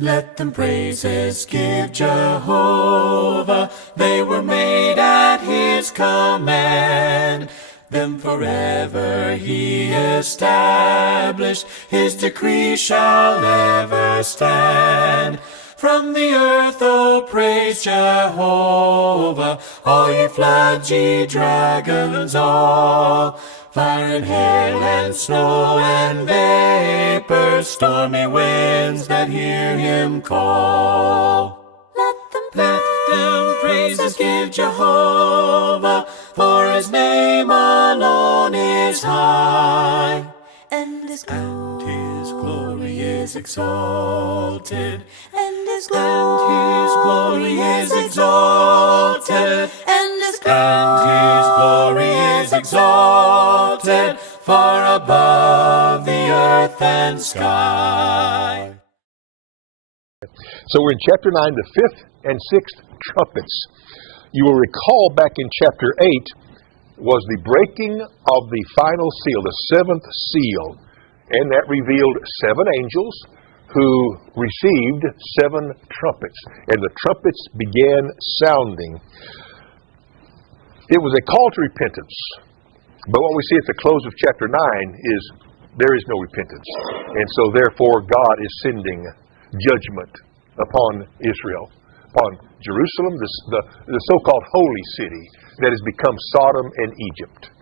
Let them praises give Jehovah. They were made at his command. Them forever he established. His decree shall ever stand. From the earth, oh, praise Jehovah. All ye floods, ye dragons all. Fire and hail and snow and vapor, stormy winds that hear him call. Let them praises give Jehovah, for his name alone is high. And his glory is exalted. And his glory is exalted. And his glory is exalted, far above the earth and sky. So we're in chapter 9, the fifth and sixth trumpets. You will recall back in chapter 8 was the breaking of the final seal, the seventh seal, and that revealed seven angels who received seven trumpets, and the trumpets began sounding. It was a call to repentance, but what we see at the close of chapter 9 is there is no repentance, and so therefore God is sending judgment upon Israel, upon Jerusalem, the so-called holy city that has become Sodom and Egypt,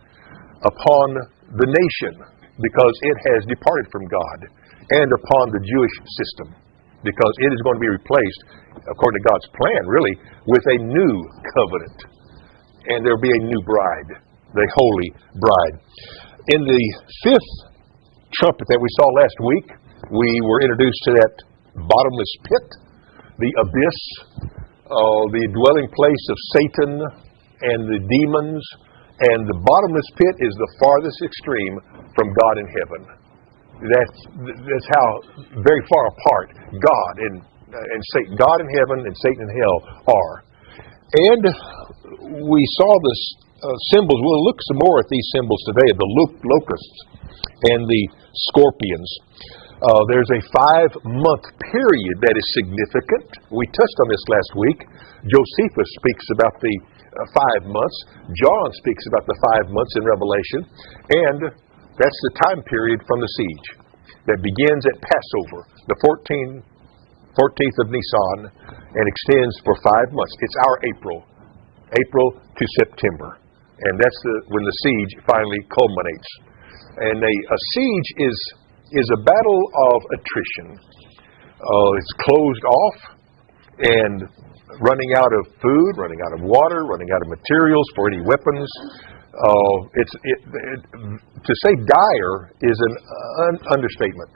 upon the nation because it has departed from God, and upon the Jewish system because it is going to be replaced, according to God's plan, really, with a new covenant. And there will be a new bride, the holy bride. In the fifth trumpet that we saw last week, we were introduced to that bottomless pit, the abyss, the dwelling place of Satan and the demons, and the bottomless pit is the farthest extreme from God in heaven. That's how very far apart God and Satan, God in heaven and Satan in hell are. And we saw this symbols. We'll look some more at these symbols today, the locusts and the scorpions. There's a 5-month period that is significant. We touched on this last week. Josephus speaks about the 5 months. John speaks about the 5 months in Revelation. And that's the time period from the siege that begins at Passover, the 14th of Nisan, and extends for 5 months. It's our April to September. And that's when the siege finally culminates. And a siege is a battle of attrition. It's closed off and running out of food, running out of water, running out of materials for any weapons. To say dire is an understatement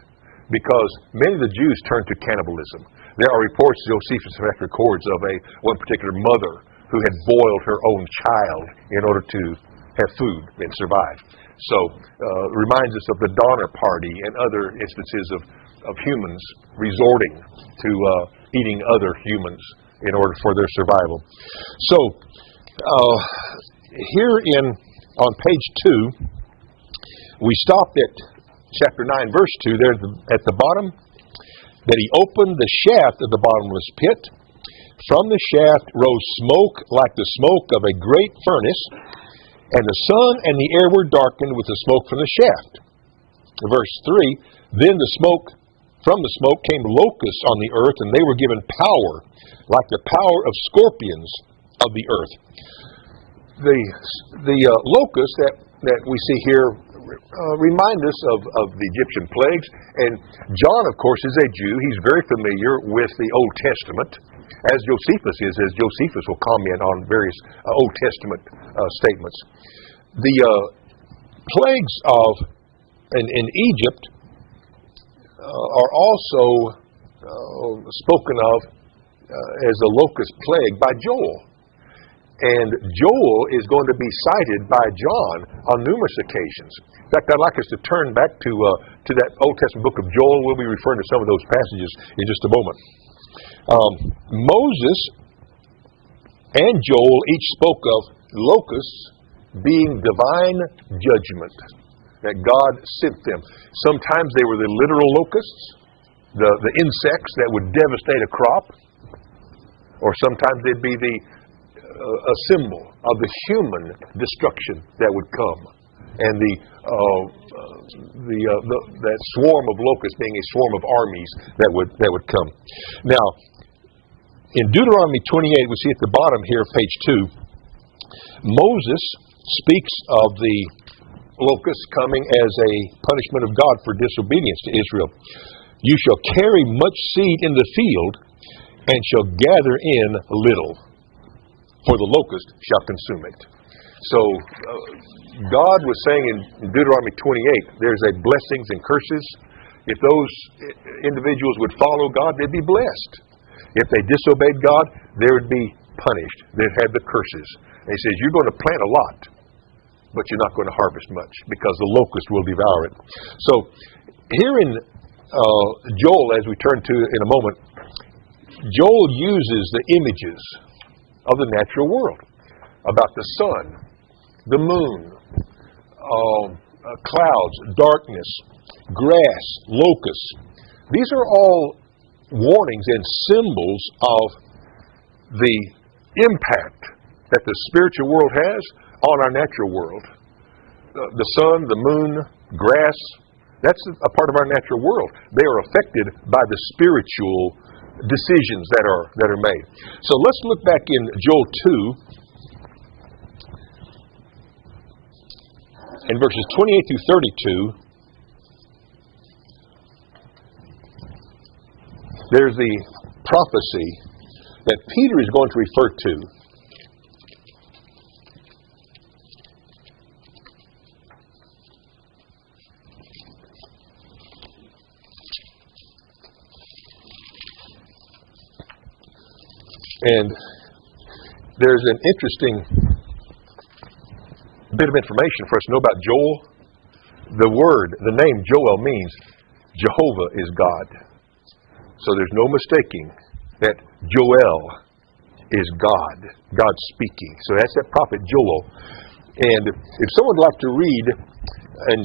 because many of the Jews turned to cannibalism. There are reports, Josephus records, of one particular mother who had boiled her own child in order to have food and survive. So reminds us of the Donner Party and other instances of humans resorting to eating other humans in order for their survival. So here on page 2, we stopped at chapter 9, verse 2, there at the bottom, that he opened the shaft of the bottomless pit. From the shaft rose smoke like the smoke of a great furnace, and the sun and the air were darkened with the smoke from the shaft. Verse 3, then from the smoke came locusts on the earth, and they were given power, like the power of scorpions of the earth. The locusts that we see here remind us of the Egyptian plagues. And John, of course, is a Jew. He's very familiar with the Old Testament, as Josephus is, as Josephus will comment on various Old Testament statements. The plagues in Egypt are also spoken of as the locust plague by Joel. And Joel is going to be cited by John on numerous occasions. In fact, I'd like us to turn back to that Old Testament book of Joel. We'll be referring to some of those passages in just a moment. Moses and Joel each spoke of locusts being divine judgment, that God sent them. Sometimes they were the literal locusts, the insects that would devastate a crop, or sometimes it'd be a symbol of the human destruction that would come, and that swarm of locusts being a swarm of armies that would come. Now, in Deuteronomy 28, we see at the bottom here, page 2, Moses speaks of the locusts coming as a punishment of God for disobedience to Israel. You shall carry much seed in the field, and shall gather in little, for the locust shall consume it. So God was saying in Deuteronomy 28, there's a blessings and curses. If those individuals would follow God, they'd be blessed. If they disobeyed God, they would be punished. They'd have the curses. And he says, you're going to plant a lot, but you're not going to harvest much, because the locust will devour it. So here in Joel, as we turn to in a moment, Joel uses the images of the natural world about the sun, the moon, clouds, darkness, grass, locusts. These are all warnings and symbols of the impact that the spiritual world has on our natural world. The sun, the moon, grass, that's a part of our natural world. They are affected by the spiritual decisions that are made. So let's look back in Joel 2 in verses 28 through 32. There's the prophecy that Peter is going to refer to. And there's an interesting bit of information for us to know about Joel. The name Joel means Jehovah is God. So there's no mistaking that Joel is God speaking. So that's that prophet Joel. And if someone would like to read in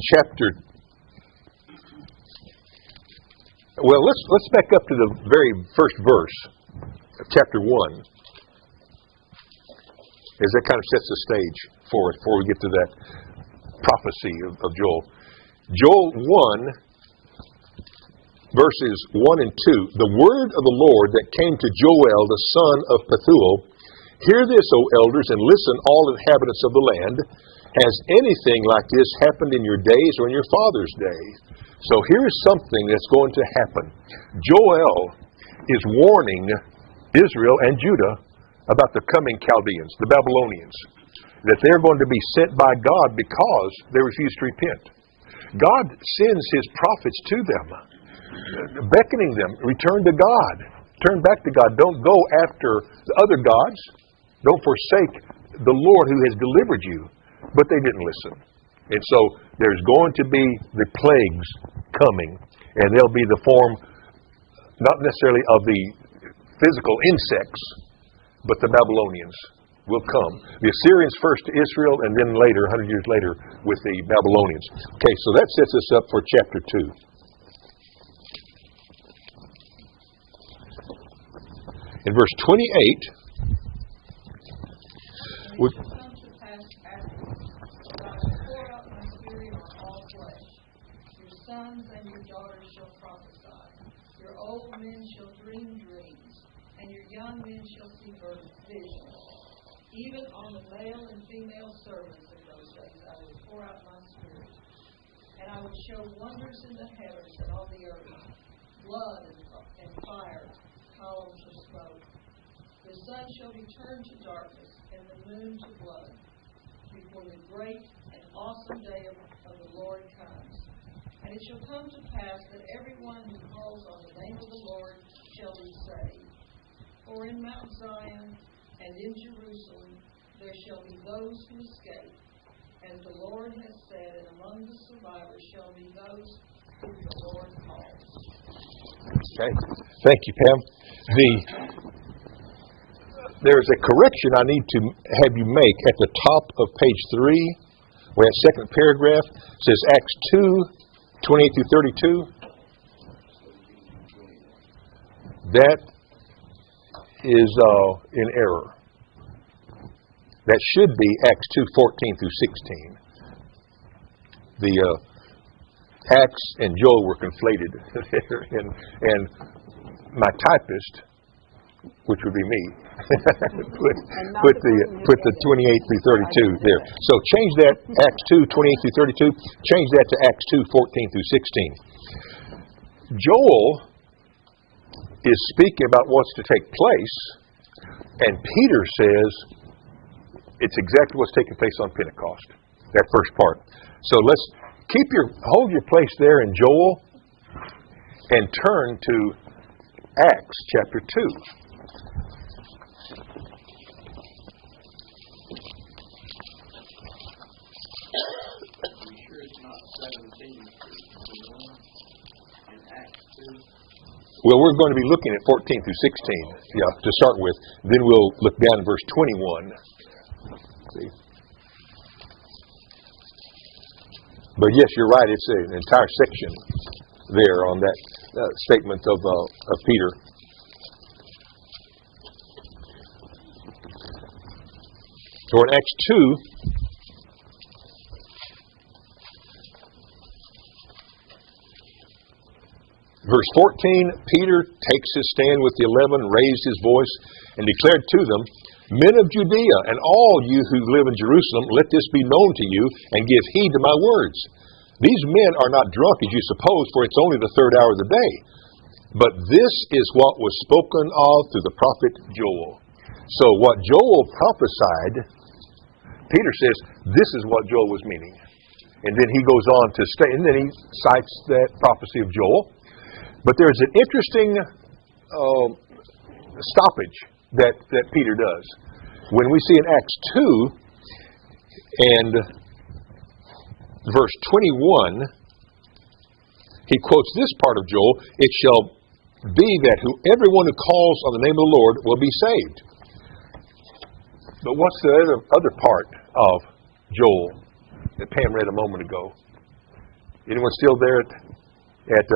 let's back up to the very first verse of chapter 1, as that kind of sets the stage for us before we get to that prophecy of Joel. Joel 1, verses 1 and 2. The word of the Lord that came to Joel, the son of Pethuel. Hear this, O elders, and listen, all inhabitants of the land. Has anything like this happened in your days or in your father's days? So here's something that's going to happen. Joel is warning Israel and Judah about the coming Chaldeans, the Babylonians, that they're going to be sent by God because they refuse to repent. God sends His prophets to them, beckoning them, return to God, turn back to God. Don't go after the other gods. Don't forsake the Lord who has delivered you. But they didn't listen. And so there's going to be the plagues coming, and they'll be the form, not necessarily of the physical insects, but the Babylonians will come. The Assyrians first to Israel, and then later, 100 years later, with the Babylonians. Okay, so that sets us up for chapter 2. In verse 28, sons and your daughters shall prophesy. Your old men shall dream dreams, and your young men shall see visions. Even on the male and female servants in those days I will pour out my spirit. And I will show wonders in the heavens and on the earth, blood and fire, columns of smoke. The sun shall be turned to darkness, and the moon to blood, before the great and awesome day of the Lord comes. And it shall come to pass that everyone who calls on the name of the Lord shall be saved. For in Mount Zion and in Jerusalem there shall be those who escape, as the Lord has said, and among the survivors shall be those whom the Lord calls. Okay. Thank you, Pam. There's a correction I need to have you make at the top of page 3, where that second paragraph says Acts 2, 28 through 32. that is in error. That should be Acts 2:14 through 16. The Acts and Joel were conflated there, and my typist, which would be me, put the 28 through 32 there. So change that, Acts 2:28 through 32. Change that to Acts 2:14 through 16. Joel is speaking about what's to take place, and Peter says it's exactly what's taking place on Pentecost. That first part. So let's hold your place there in Joel and turn to Acts chapter 2. Well, we're going to be looking at 14 through 16, to start with. Then we'll look down at verse 21. See? But yes, you're right. It's an entire section there on that statement of Peter. So in Acts 2, verse 14, Peter takes his stand with the 11, raised his voice, and declared to them, "Men of Judea, and all you who live in Jerusalem, let this be known to you, and give heed to my words. These men are not drunk as you suppose, for it's only the third hour of the day. But this is what was spoken of through the prophet Joel." So what Joel prophesied, Peter says, this is what Joel was meaning. And then he goes on to state, and then he cites that prophecy of Joel. But there's an interesting stoppage that Peter does. When we see in Acts 2 and verse 21, he quotes this part of Joel, "It shall be that everyone who calls on the name of the Lord will be saved." But what's the other part of Joel that Pam read a moment ago? Anyone still there at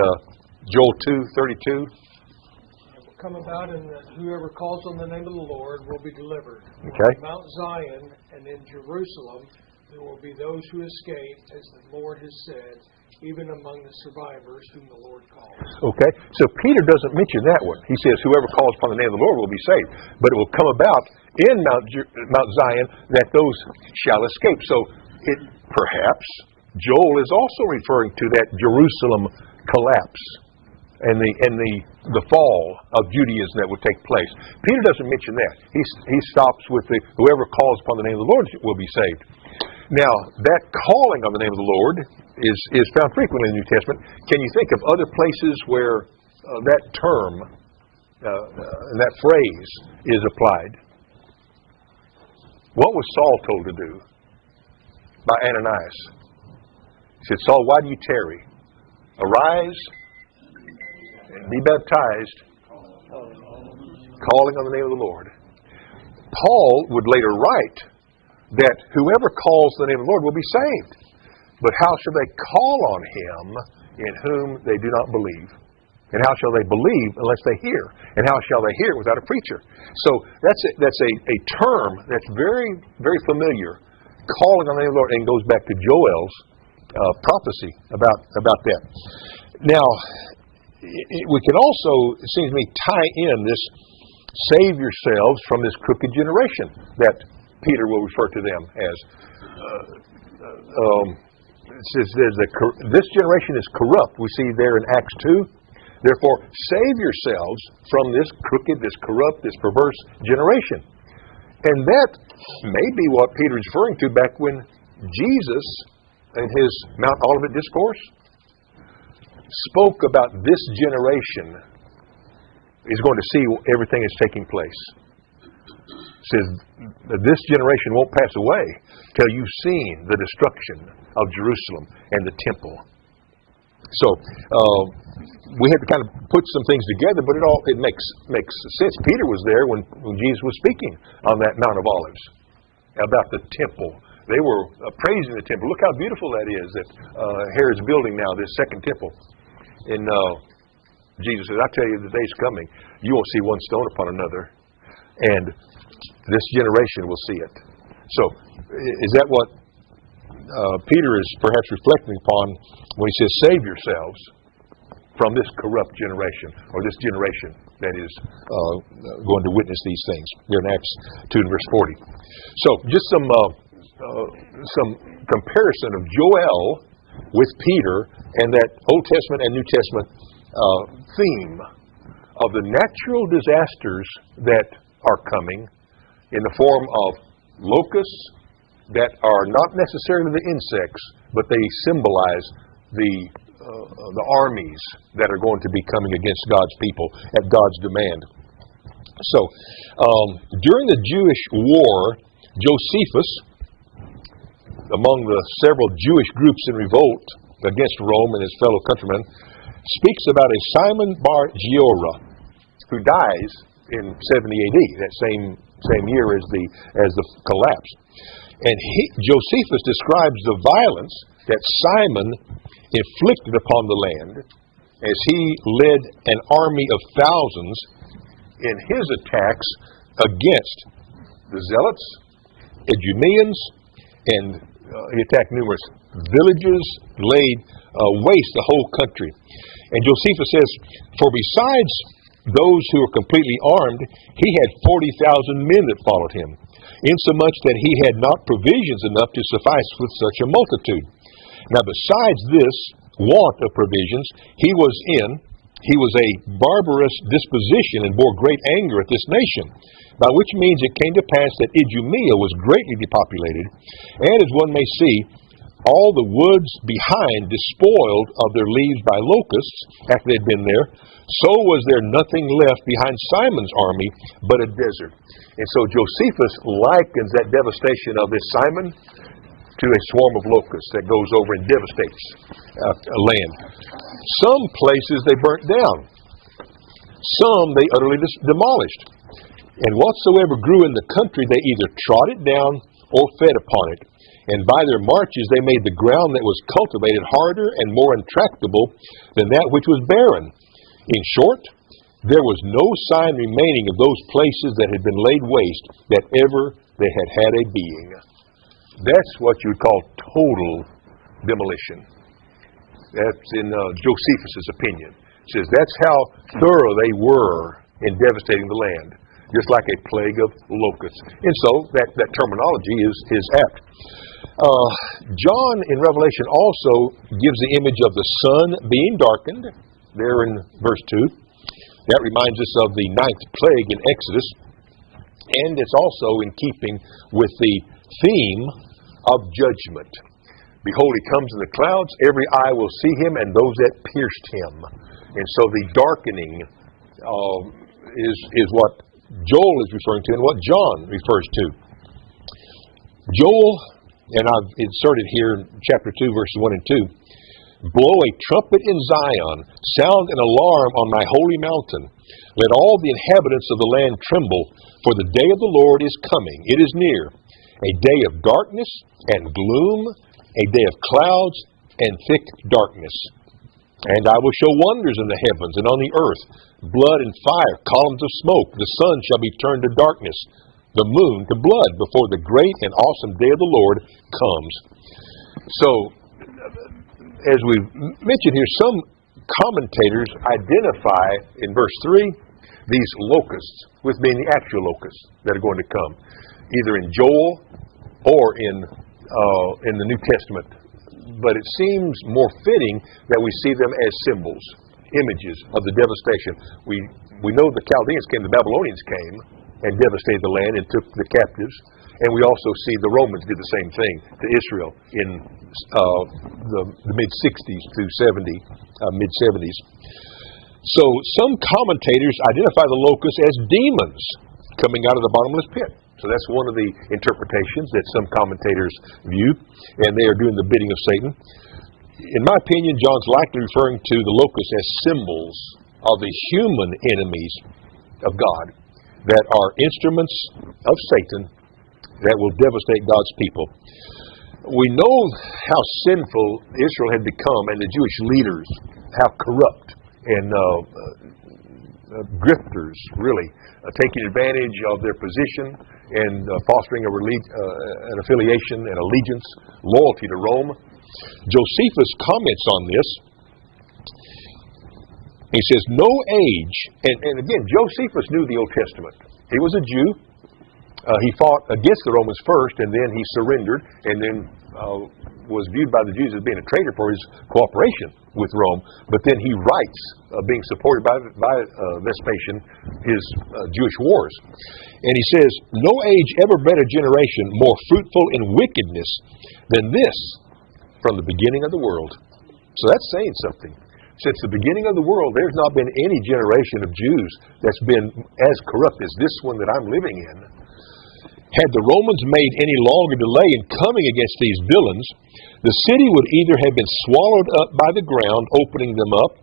Joel 2:32? It will come about in that whoever calls on the name of the Lord will be delivered. Okay. On Mount Zion and in Jerusalem there will be those who escape, as the Lord has said, even among the survivors whom the Lord calls. Okay, so Peter doesn't mention that one. He says, whoever calls upon the name of the Lord will be saved. But it will come about in Mount Zion that those shall escape. So perhaps Joel is also referring to that Jerusalem collapse and the fall of Judaism that would take place. Peter doesn't mention that. He stops with whoever calls upon the name of the Lord will be saved. Now, that calling on the name of the Lord is found frequently in the New Testament. Can you think of other places where that term and that phrase is applied? What was Saul told to do by Ananias? He said, "Saul, why do you tarry? Arise and be baptized, calling on the name of the Lord." Paul would later write that whoever calls the name of the Lord will be saved. But how shall they call on him in whom they do not believe? And how shall they believe unless they hear? And how shall they hear without a preacher? So that's a term that's very, very familiar, calling on the name of the Lord, and goes back to Joel's prophecy about that. Now, we can also, it seems to me, tie in this save yourselves from this crooked generation that Peter will refer to them as. It says this generation is corrupt. We see there in Acts 2. Therefore, save yourselves from this crooked, this corrupt, this perverse generation. And that may be what Peter is referring to back when Jesus, in his Mount Olivet Discourse, spoke about this generation is going to see everything that's taking place. It says that this generation won't pass away till you've seen the destruction of Jerusalem and the temple. So we have to kind of put some things together, but it makes sense. Peter was there when Jesus was speaking on that Mount of Olives about the temple. They were praising the temple. Look how beautiful that is that Herod's building now, this second temple in Jesus says, I tell you, the day's coming, you won't see one stone upon another, and this generation will see it. So, is that what Peter is perhaps reflecting upon when he says, save yourselves from this corrupt generation, or this generation that is going to witness these things? Here in Acts 2 and verse 40. So, just some comparison of Joel with Peter and that Old Testament and New Testament theme of the natural disasters that are coming in the form of locusts that are not necessarily the insects, but they symbolize the armies that are going to be coming against God's people at God's demand. So, during the Jewish war, Josephus, among the several Jewish groups in revolt against Rome and his fellow countrymen, speaks about a Simon Bar Giora who dies in 70 AD, that same year as the collapse. And Josephus describes the violence that Simon inflicted upon the land as he led an army of thousands in his attacks against the Zealots, Idumeans, and he attacked numerous villages, laid waste the whole country. And Josephus says, for besides those who were completely armed, he had 40,000 men that followed him, insomuch that he had not provisions enough to suffice with such a multitude. Now besides this want of provisions, he was a barbarous disposition and bore great anger at this nation, by which means it came to pass that Idumea was greatly depopulated, and as one may see, all the woods behind despoiled of their leaves by locusts after they'd been there, so was there nothing left behind Simon's army but a desert. And so Josephus likens that devastation of this Simon to a swarm of locusts that goes over and devastates a land. Some places they burnt down. Some they utterly demolished. And whatsoever grew in the country they either trod it down or fed upon it. And by their marches they made the ground that was cultivated harder and more intractable than that which was barren. In short, there was no sign remaining of those places that had been laid waste that ever they had had a being. That's what you would call total demolition. That's in Josephus' opinion. It says that's how thorough they were in devastating the land, just like a plague of locusts. And so that terminology is apt. John in Revelation also gives the image of the sun being darkened, there in verse 2. That reminds us of the 9th plague in Exodus, and it's also in keeping with the theme of judgment. Behold, he comes in the clouds, every eye will see him, and those that pierced him. And so the darkening is what Joel is referring to and what John refers to. Joel, and I've inserted here in chapter 2, verses 1 and 2, blow a trumpet in Zion, sound an alarm on my holy mountain. Let all the inhabitants of the land tremble, for the day of the Lord is coming. It is near, a day of darkness and gloom, a day of clouds and thick darkness. And I will show wonders in the heavens and on the earth, blood and fire, columns of smoke. The sun shall be turned to darkness, the moon to blood, before the great and awesome day of the Lord comes. So, as we've mentioned here, some commentators identify in verse 3 these locusts with being the actual locusts that are going to come, either in Joel or in the New Testament. But it seems more fitting that we see them as symbols, images of the devastation. We know the Chaldeans came, the Babylonians came and devastated the land and took the captives. And we also see the Romans did the same thing to Israel in the mid-60s through mid-70s. So some commentators identify the locusts as demons coming out of the bottomless pit. So that's one of the interpretations that some commentators view, and they are doing the bidding of Satan. In my opinion, John's likely referring to the locusts as symbols of the human enemies of God that are instruments of Satan that will devastate God's people. We know how sinful Israel had become and the Jewish leaders, how corrupt and grifters, really, taking advantage of their position and fostering an affiliation and allegiance, loyalty to Rome. Josephus comments on this. He says, no age, and again, Josephus knew the Old Testament. He was a Jew. He fought against the Romans first, and then he surrendered, and then was viewed by the Jews as being a traitor for his cooperation with Rome. But then he writes, being supported by Vespasian, his Jewish wars. And he says, no age ever bred a generation more fruitful in wickedness than this from the beginning of the world. So that's saying something. Since the beginning of the world, there's not been any generation of Jews that's been as corrupt as this one that I'm living in. Had the Romans made any longer delay in coming against these villains, the city would either have been swallowed up by the ground, opening them up,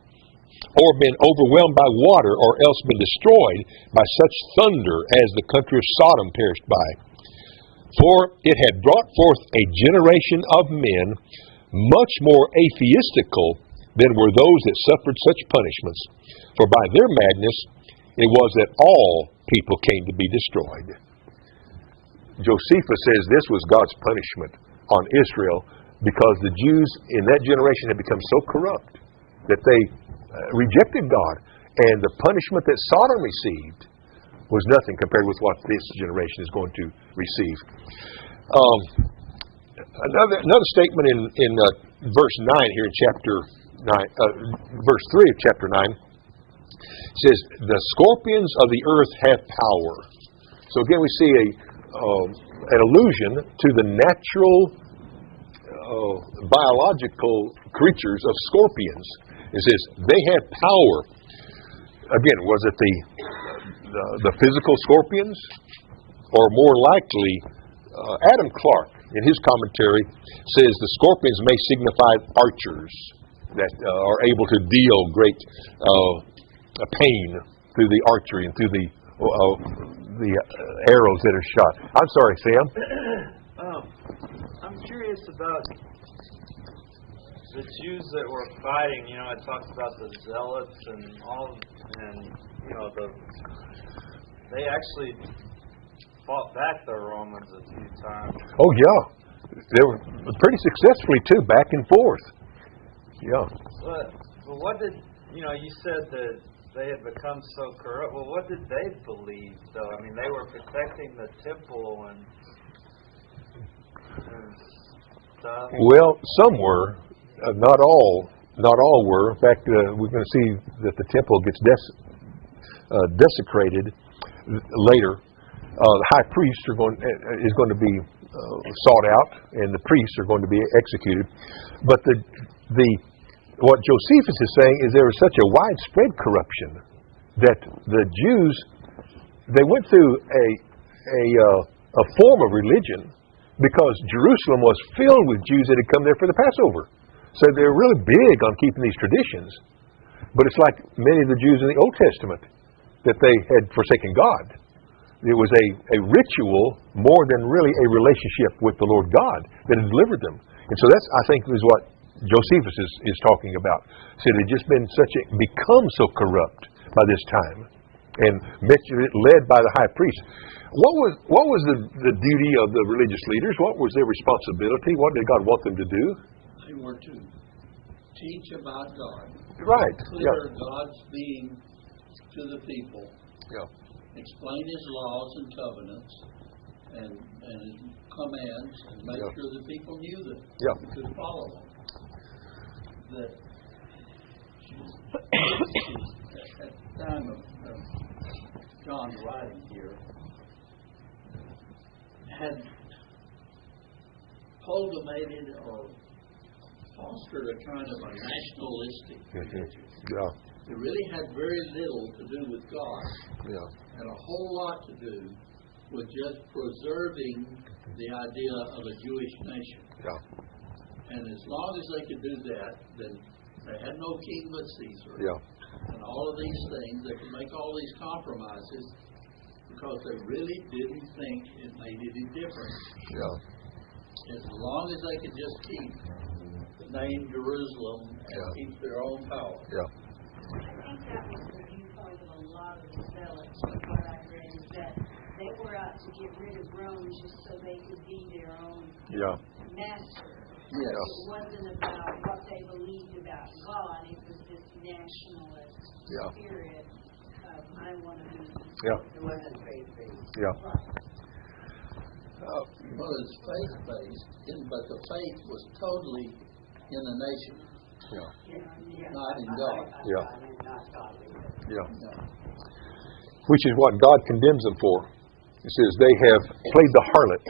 or been overwhelmed by water, or else been destroyed by such thunder as the country of Sodom perished by. For it had brought forth a generation of men much more atheistical than were those that suffered such punishments. For by their madness it was that all people came to be destroyed. Josephus says this was God's punishment on Israel because the Jews in that generation had become so corrupt that they rejected God. And the punishment that Sodom received was nothing compared with what this generation is going to receive. Another statement in verse 9 here in chapter 9, verse 3 of chapter 9 says, the scorpions of the earth have power. So again, we see an allusion to the natural biological creatures of scorpions. It says they have power. Again, was it the physical scorpions, or more likely Adam Clarke in his commentary says the scorpions may signify archers that are able to deal great pain through the archery and through the arrows that are shot. I'm sorry, Sam. I'm curious about the Jews that were fighting. You know, it talks about the zealots and all, and you know, they actually fought back the Romans a few times. Oh yeah, they were pretty successfully too, back and forth. Yeah. But what did you said that they had become so corrupt. Well, what did they believe, though? I mean, they were protecting the temple and stuff. Well, some were. Not all. Not all were. In fact, we're going to see that the temple gets desecrated later. The high priests is going to be sought out, and the priests are going to be executed. But what Josephus is saying is there was such a widespread corruption that the Jews, they went through a form of religion because Jerusalem was filled with Jews that had come there for the Passover. So they're really big on keeping these traditions. But it's like many of the Jews in the Old Testament, that they had forsaken God. It was a ritual more than really a relationship with the Lord God that had delivered them. And so that's, I think, is what Josephus is talking about. So they'd just become so corrupt by this time, and led by the high priest. What was the duty of the religious leaders? What was their responsibility? What did God want them to do? They were to teach about God. Right. Clear God's being to the people. Yeah. Explain His laws and covenants and His commands, and make sure the people knew them. Yeah. And could follow them. That at the time of John's writing here, had cultivated or fostered a kind of a nationalistic religion. Yeah. It really had very little to do with God. Yeah. And a whole lot to do with just preserving the idea of a Jewish nation. Yeah. And as long as they could do that, then they had no king but Caesar. Yeah. And all of these things, they could make all these compromises because they really didn't think it made any difference. Yeah. As long as they could just keep the name Jerusalem and keep their own power. Yeah. think that was the viewpoint of a lot of the zealots, from what I read, is that they were out to get rid of Rome just so they could be their own master. Yeah. It wasn't about what they believed about God. It was this nationalist spirit of, I want to be. Yeah. It wasn't faith-based. Yeah. Well, it's faith-based, but the faith was totally in the nation, not in God. Yeah. Yeah. No. Which is what God condemns them for. He says they have played the harlot,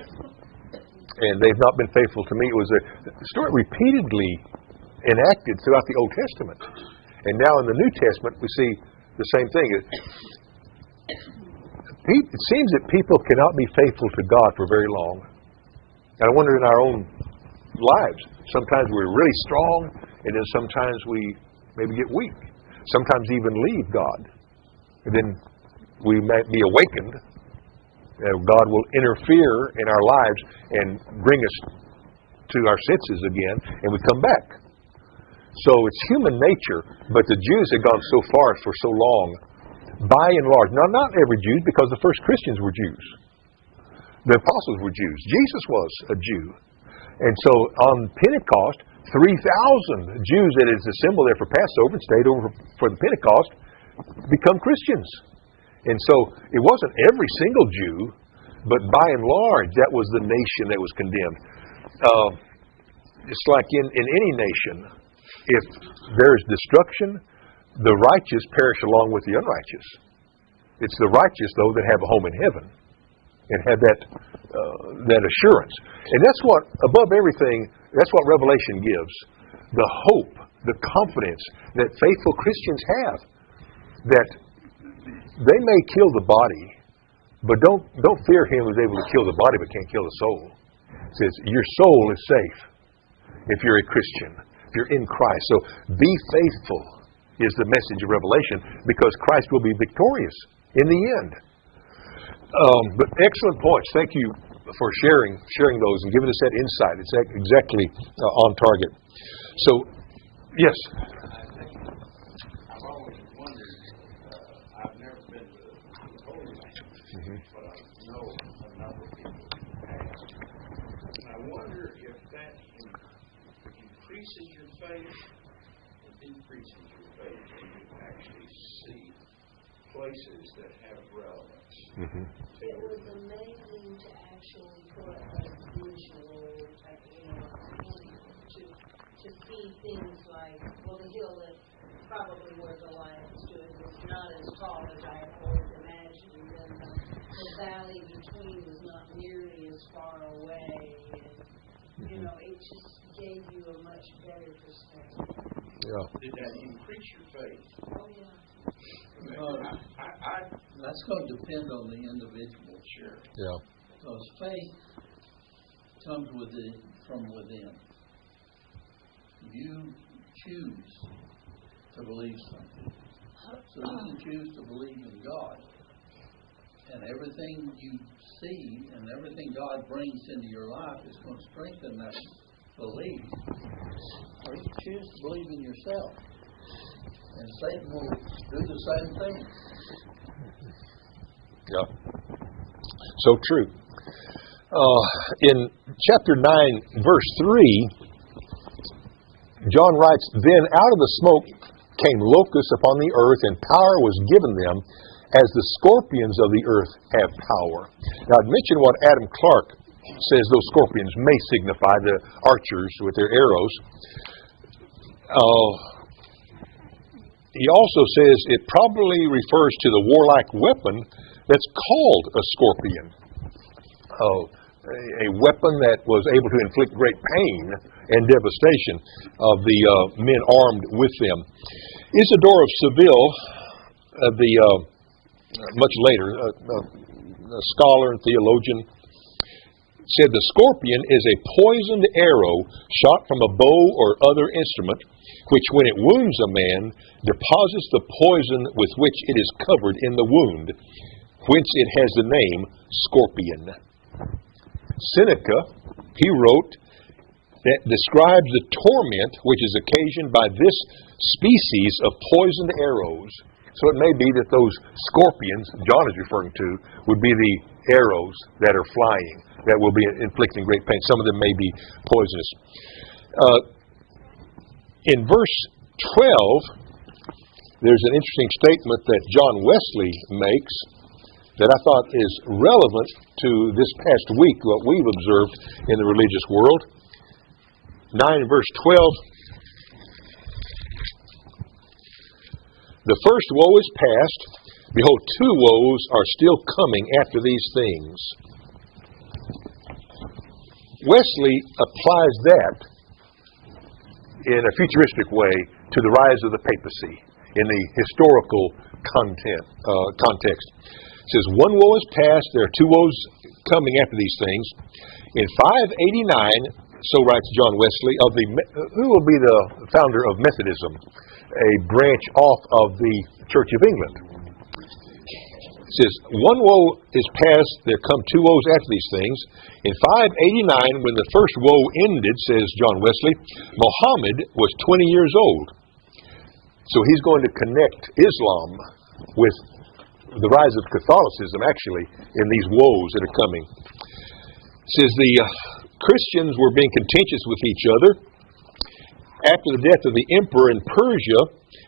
and they've not been faithful to me. It was a story repeatedly enacted throughout the Old Testament, and now in the New Testament we see the same thing. It seems that people cannot be faithful to God for very long. And I wonder in our own lives, sometimes we're really strong, and then sometimes we maybe get weak. Sometimes even leave God. And then we might be awakened. God will interfere in our lives and bring us to our senses again, and we come back. So it's human nature, but the Jews had gone so far for so long, by and large. Now, not every Jew, because the first Christians were Jews. The apostles were Jews. Jesus was a Jew. And so on Pentecost, 3,000 Jews that is assembled there for Passover and stayed over for the Pentecost become Christians. And so it wasn't every single Jew, but by and large, that was the nation that was condemned. It's like in any nation, if there's destruction, the righteous perish along with the unrighteous. It's the righteous, though, that have a home in heaven and have that assurance. And that's what, above everything, that's what Revelation gives. The hope, the confidence that faithful Christians have, that they may kill the body, but don't fear him who's able to kill the body but can't kill the soul. It says your soul is safe if you're a Christian, if you're in Christ. So be faithful is the message of Revelation, because Christ will be victorious in the end. But excellent points. Thank you for sharing those and giving us that insight. It's exactly on target. So, yes. I've always wondered, I've never been to the Holy Land, but I know a number of people who have. And I wonder if that increases your faith or decreases your faith when you actually see places that have relevance. Mm-hmm. It was amazing to actually put a visual, to see things like, well, the hill that probably where Goliath stood was not as tall as I had always imagined, and the valley between was not nearly as far away, and, it just gave you a much better perspective. Yeah. Did that increase your faith? Oh, yeah. That's going to depend on the individual. Sure. Yeah. Because faith comes from within. You choose to believe something. So you can choose to believe in God. And everything you see and everything God brings into your life is going to strengthen that belief. Or you choose to believe in yourself. And Satan will do the same thing. Yeah. So true. In chapter 9, verse 3, John writes, "Then out of the smoke came locusts upon the earth, and power was given them, as the scorpions of the earth have power." Now, I'd mentioned what Adam Clark says those scorpions may signify, the archers with their arrows. He also says it probably refers to the warlike weapon that's called a scorpion. A weapon that was able to inflict great pain and devastation of the men armed with them. Isidore of Seville, much later, a scholar and theologian, said the scorpion is a poisoned arrow shot from a bow or other instrument, which when it wounds a man, deposits the poison with which it is covered in the wound, whence it has the name scorpion. Seneca, he wrote, that describes the torment which is occasioned by this species of poisoned arrows. So it may be that those scorpions John is referring to would be the arrows that are flying, that will be inflicting great pain. Some of them may be poisonous. In verse 12, there's an interesting statement that John Wesley makes that I thought is relevant to this past week, what we've observed in the religious world. 9 verse 12. The first woe is past. Behold, 2 woes are still coming after these things. Wesley applies that in a futuristic way to the rise of the papacy in the historical context. It says, 1 woe is past, there are 2 woes coming after these things. In 589, so writes John Wesley, who will be the founder of Methodism, a branch off of the Church of England. It says, 1 woe is past, there come 2 woes after these things. In 589, when the first woe ended, says John Wesley, Muhammad was 20 years old. So he's going to connect Islam with the rise of Catholicism, actually, in these woes that are coming. It says the Christians were being contentious with each other. After the death of the emperor in Persia,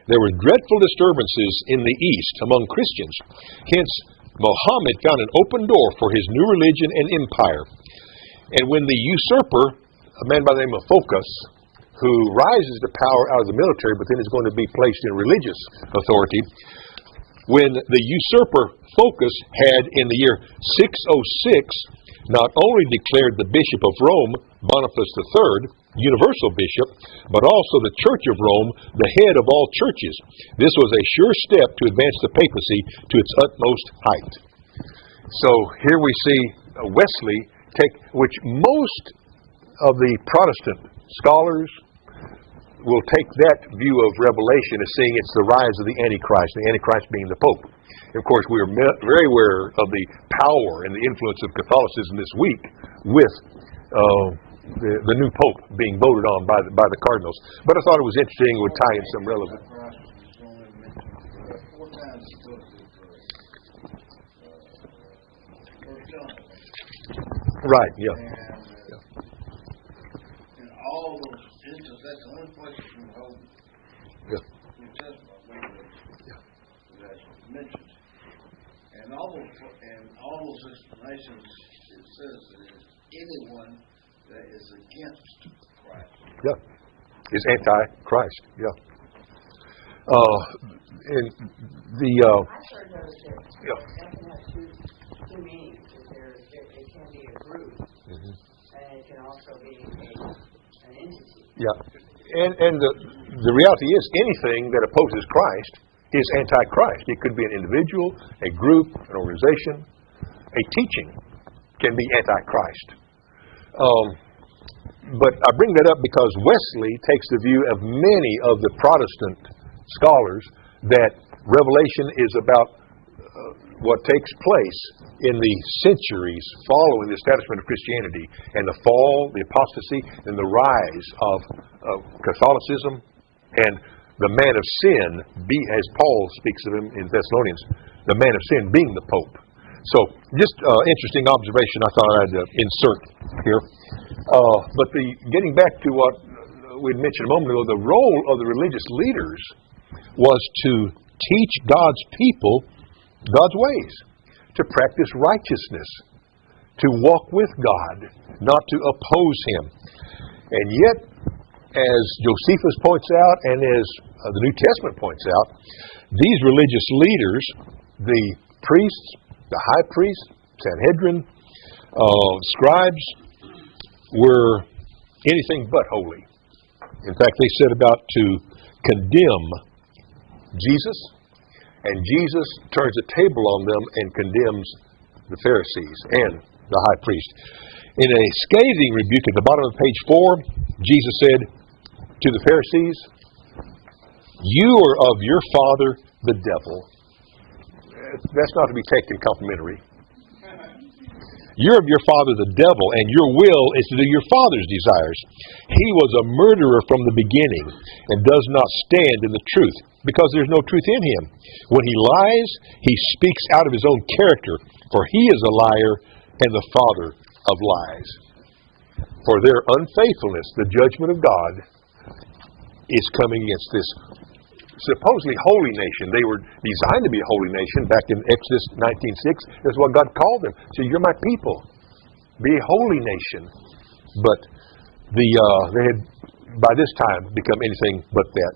there were dreadful disturbances in the East among Christians. Hence, Muhammad found an open door for his new religion and empire. And when the usurper, a man by the name of Phocas, who rises to power out of the military, but then is going to be placed in religious authority, when the usurper Phocas had in the year 606 not only declared the Bishop of Rome, Boniface III, universal bishop, but also the Church of Rome, the head of all churches. This was a sure step to advance the papacy to its utmost height. So here we see Wesley which most of the Protestant scholars will take that view of Revelation as seeing it's the rise of the Antichrist being the Pope. Of course, we are very aware of the power and the influence of Catholicism this week with the new Pope being voted on by the cardinals. But I thought it was interesting, it would tie in some relevant. Right, yeah. And all those instances, that's the only place you can hold New Testament that's mentioned. And all those explanations, it says that anyone that is against Christ. Yeah, is anti-Christ. Yeah. And the I've heard those that can have two meanings. It can be a group, and it can also be an entity. Yeah, and the reality is anything that opposes Christ is anti-Christ. It could be an individual, a group, an organization, a teaching can be anti-Christ. But I bring that up because Wesley takes the view of many of the Protestant scholars that Revelation is about what takes place in the centuries following the establishment of Christianity and the fall, the apostasy, and the rise of Catholicism and the man of sin, as Paul speaks of him in Thessalonians, the man of sin being the Pope. So just interesting observation I thought I'd insert here. But getting back to what we mentioned a moment ago, the role of the religious leaders was to teach God's people God's ways, to practice righteousness, to walk with God, not to oppose Him. And yet, as Josephus points out, and as the New Testament points out, these religious leaders, the priests, the high priest, Sanhedrin, scribes, were anything but holy. In fact, they set about to condemn Jesus, and Jesus turns the table on them and condemns the Pharisees and the high priest. In a scathing rebuke at the bottom of page 4, Jesus said to the Pharisees, "You are of your father, the devil." That's not to be taken complimentary. You're of your father the devil, and your will is to do your father's desires. He was a murderer from the beginning and does not stand in the truth, because there's no truth in him. When he lies, he speaks out of his own character, for he is a liar and the father of lies. For their unfaithfulness, the judgment of God is coming against this supposedly holy nation. They were designed to be a holy nation back in Exodus 19:6. That's what God called them. So you're my people. Be a holy nation. But they had by this time become anything but that.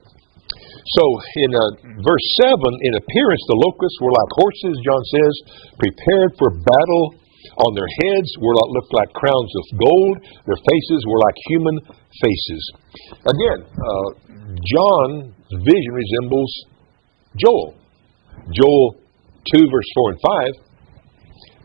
So in verse 7, in appearance the locusts were like horses, John says, prepared for battle. On their heads looked like crowns of gold. Their faces were like human faces. Again, John's vision resembles Joel. Joel 2, verse 4 and 5.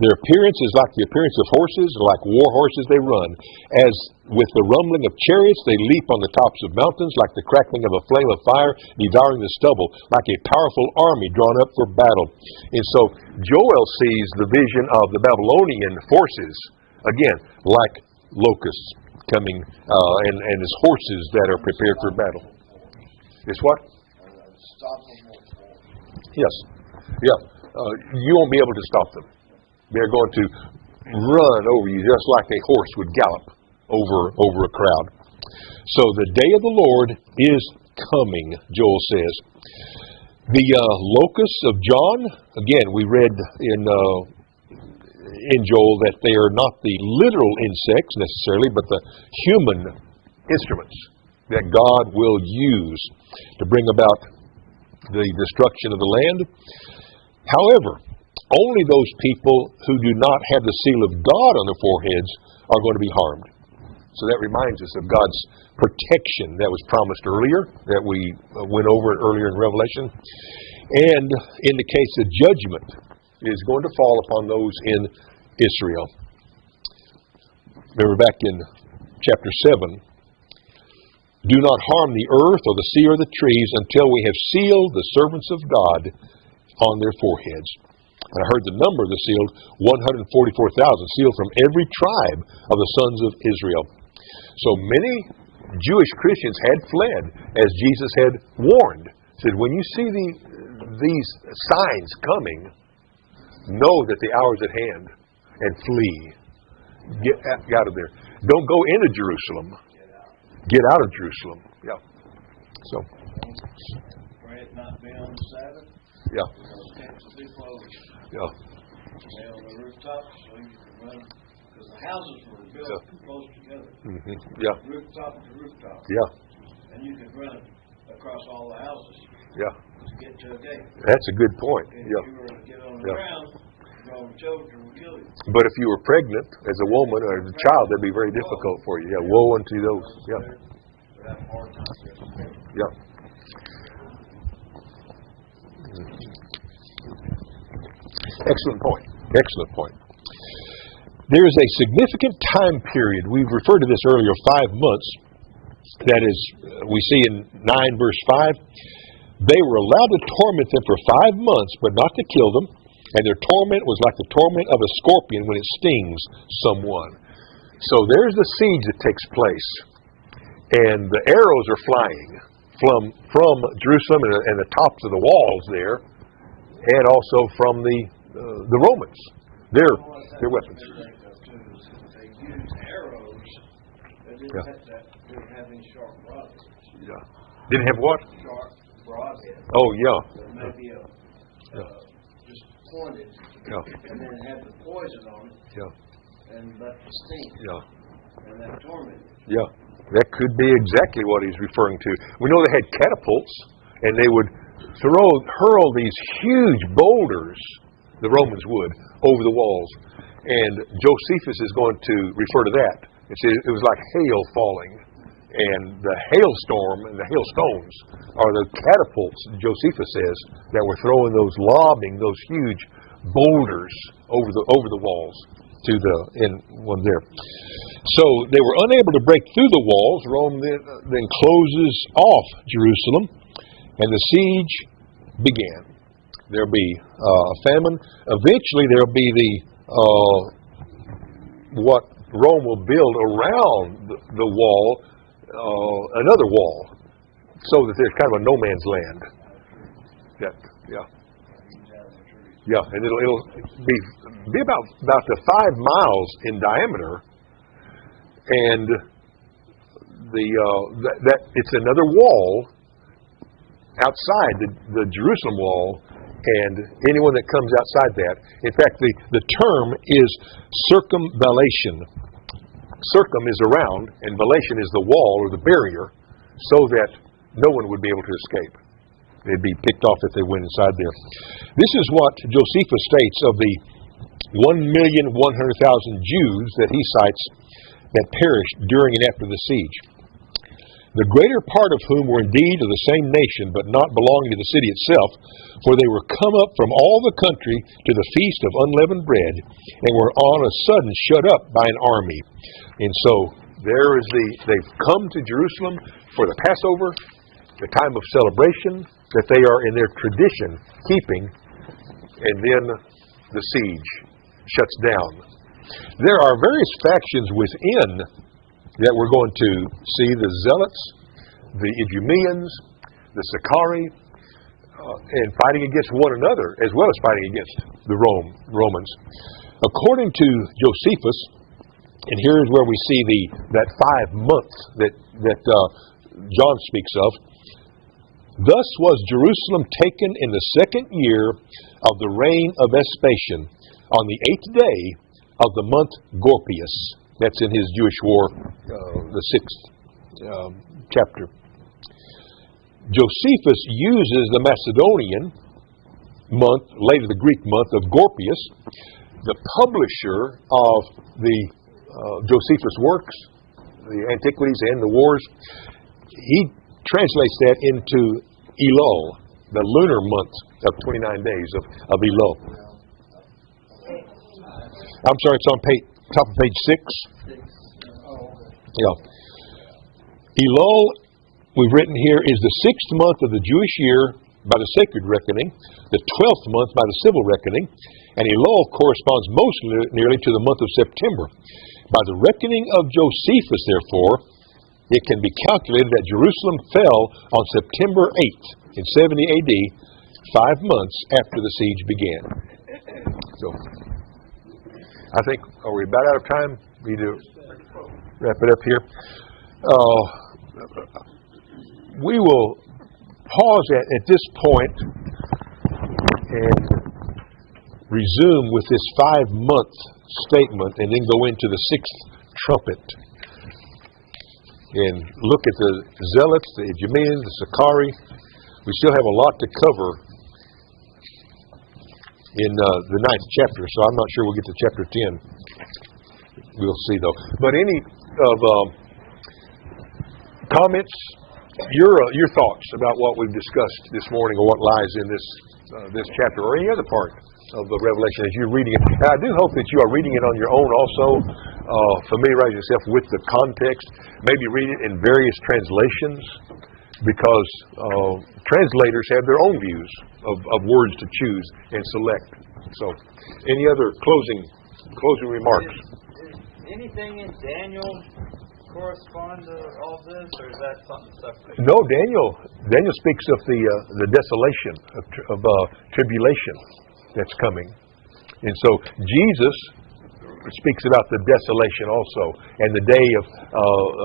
Their appearance is like the appearance of horses, like war horses they run. As with the rumbling of chariots, they leap on the tops of mountains, like the crackling of a flame of fire, devouring the stubble, like a powerful army drawn up for battle. And so Joel sees the vision of the Babylonian forces, again, like locusts coming, and as horses that are prepared for battle. It's what? Yes. Yeah. You won't be able to stop them. They're going to run over you just like a horse would gallop over a crowd. So the day of the Lord is coming, Joel says. The locusts of John, again, we read in Joel that they are not the literal insects necessarily, but the human instruments that God will use to bring about the destruction of the land. However, only those people who do not have the seal of God on their foreheads are going to be harmed. So that reminds us of God's protection that was promised earlier, that we went over earlier in Revelation. And indicates that judgment is going to fall upon those in Israel. Remember back in chapter 7, do not harm the earth or the sea or the trees until we have sealed the servants of God on their foreheads. And I heard the number of the sealed, 144,000, sealed from every tribe of the sons of Israel. So many Jewish Christians had fled, as Jesus had warned. He said, when you see these signs coming, know that the hour is at hand, and flee. Get out of there. Don't go into Jerusalem. Get out of Jerusalem. Yeah. So. Pray it not be on the Sabbath. Yeah. Because camps will be closed. Yeah. Stay on the rooftops so you can run. Because the houses were built close together. Mm-hmm. Yeah. Rooftop to rooftop. Yeah. And you could run across all the houses. Yeah. To get to a gate. That's a good point. And yeah. if you were to get on the ground, your children would kill you. But if you were pregnant as a woman or as a child, that'd be very difficult for you. Yeah. Woe unto those. Yeah. Yeah. Excellent point. Excellent point. There is a significant time period. We've referred to this earlier, 5 months. That is, we see in 9 verse 5. They were allowed to torment them for 5 months, but not to kill them. And their torment was like the torment of a scorpion when it stings someone. So there's the siege that takes place. And the arrows are flying from Jerusalem and the tops of the walls there, and also from the Romans. Their weapons. They used arrows that didn't have any sharp broadheads. Yeah. Didn't have what? Sharp broadheads. Oh, yeah. That maybe just pointed. Yeah. And then have the poison on it. Yeah. And let the sting. Yeah. And that torment. Yeah. That could be exactly what he's referring to. We know they had catapults, and they would hurl these huge boulders, the Romans would, over the walls. And Josephus is going to refer to that. It was like hail falling. And the hailstorm and the hailstones are the catapults, Josephus says, that were throwing lobbing those huge boulders over the walls in one there. So they were unable to break through the walls. Rome then closes off Jerusalem, and the siege began. There'll be a famine. Eventually, there'll be the what Rome will build around the wall, another wall, so that there's kind of a no man's land. Yeah, and it'll be about the 5 miles in diameter, and that it's another wall outside the Jerusalem wall, and anyone that comes outside that. In fact, the term is circumvallation. Circum is around, and vallation is the wall or the barrier, so that no one would be able to escape. They'd be picked off if they went inside there. This is what Josephus states of the 1,100,000 Jews that he cites that perished during and after the siege. The greater part of whom were indeed of the same nation, but not belonging to the city itself, for they were come up from all the country to the feast of unleavened bread, and were on a sudden shut up by an army. And so they've come to Jerusalem for the Passover, the time of celebration that they are in their tradition keeping, and then the siege shuts down. There are various factions within that we're going to see: the Zealots, the Idumeans, the Sicarii, and fighting against one another as well as fighting against the Romans. According to Josephus, and here is where we see that 5 months that John speaks of. Thus was Jerusalem taken in the 2nd year of the reign of Vespasian, on the 8th day of the month Gorpius. That's in his Jewish War, the 6th chapter. Josephus uses the Macedonian month, later the Greek month of Gorpius. The publisher of the Josephus works, the Antiquities and the Wars, he translates that into Elul, the lunar month of 29 days of Elul. I'm sorry, it's on top of page 6. Yeah. Elul, we've written here, is the 6th month of the Jewish year by the sacred reckoning, the 12th month by the civil reckoning, and Elul corresponds most nearly to the month of September. By the reckoning of Josephus, therefore, it can be calculated that Jerusalem fell on September 8th in 70 AD, 5 months after the siege began. So, I think, are we about out of time? We need to wrap it up here. We will pause at this point and resume with this 5-month statement, and then go into the 6th trumpet and look at the Zealots, the Idumeans, the Sicarii. We still have a lot to cover in the 9th chapter, so I'm not sure we'll get to chapter 10. We'll see, though. But any of comments, your thoughts about what we've discussed this morning, or what lies in this chapter, or any other part of the Revelation as you're reading it. And I do hope that you are reading it on your own also. Familiarize yourself with the context. Maybe read it in various translations, because translators have their own views of words to choose and select. So, any other closing remarks? Is anything in Daniel correspond to all this, or is that something separate? No, Daniel speaks of the desolation of tribulation that's coming. And so Jesus speaks about the desolation also, and the day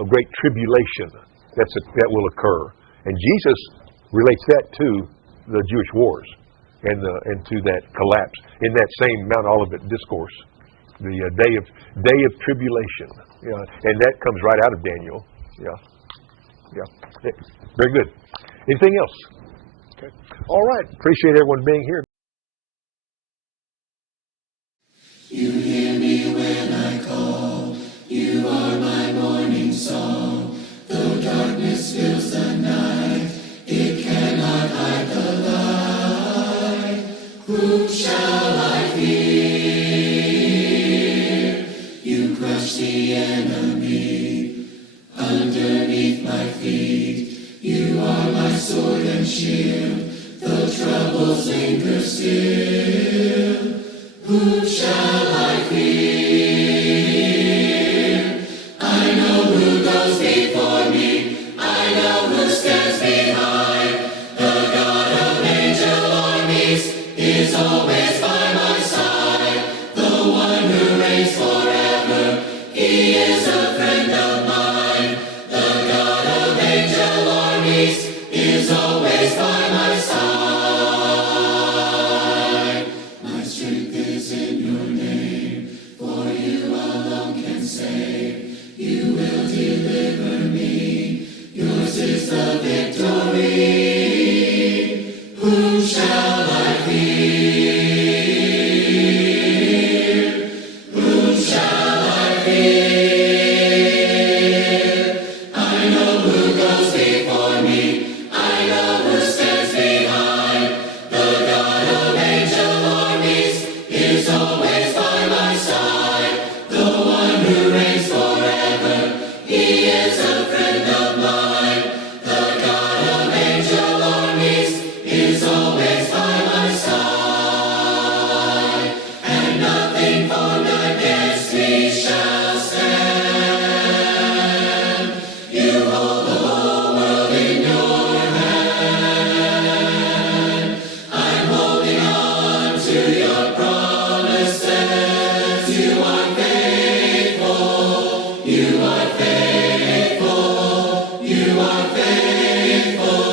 of great tribulation that will occur. And Jesus relates that to the Jewish wars and to that collapse in that same Mount Olivet discourse, the day of tribulation. Yeah, and that comes right out of Daniel. Yeah. Very good. Anything else? Okay. All right. Appreciate everyone being here. You hear me when I call. You are my morning song. Though darkness fills the night, it cannot hide the light. Whom shall I fear? You crush the enemy underneath my feet. You are my sword and shield. Though troubles linger still, whom shall I fear? is in your name, for you alone can save. You will deliver me. Yours is the victory. Whom shall I fear? Whom shall I fear? I know who goes before me. I know who stands behind. The God of angel armies is always by my side. The one who reigns forever, he is a friend of mine. The God of angel armies is always by my side. And nothing formed against me shall stand. You hold the whole world in your hand. I'm holding on to your promises. You are faithful. You are faithful. You are faithful.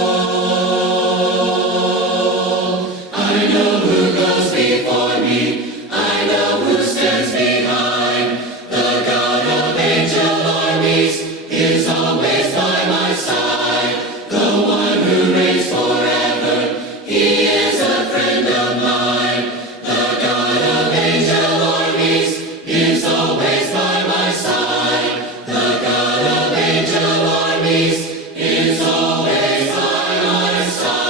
I know who goes before me. I know who stands behind. The God of angel armies is always by my side. The one who reigns forever, he is a friend of mine. The God of angel armies is always by my side. The God of angel armies is always by my side.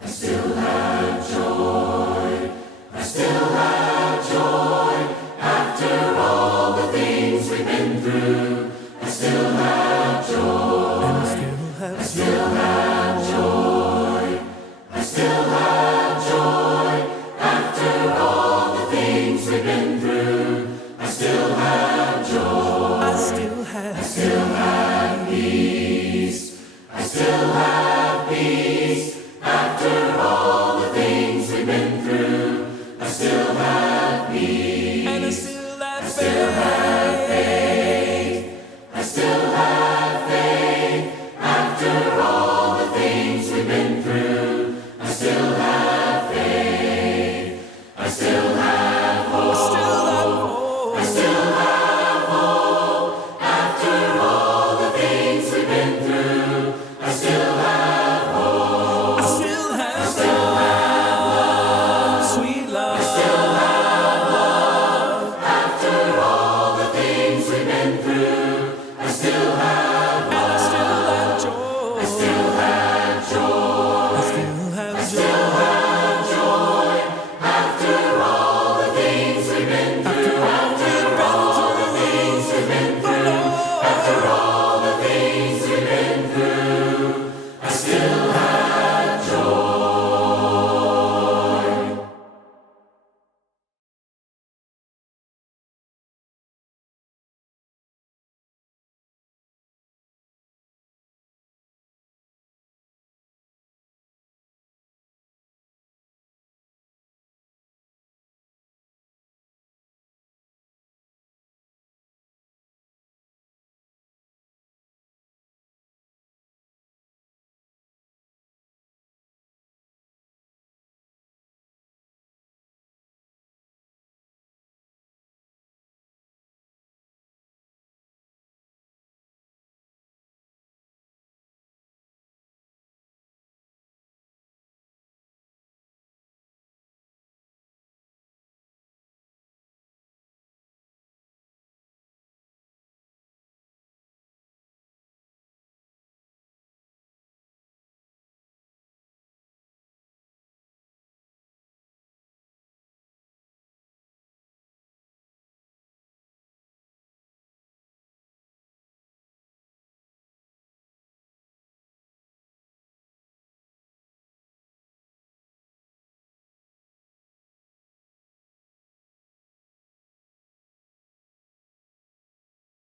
I still have joy. I still have joy. After all the things we've been through, I still have joy. I still have joy. I still have joy. After all the things we've been through, I still have joy. I still have peace. I still have peace.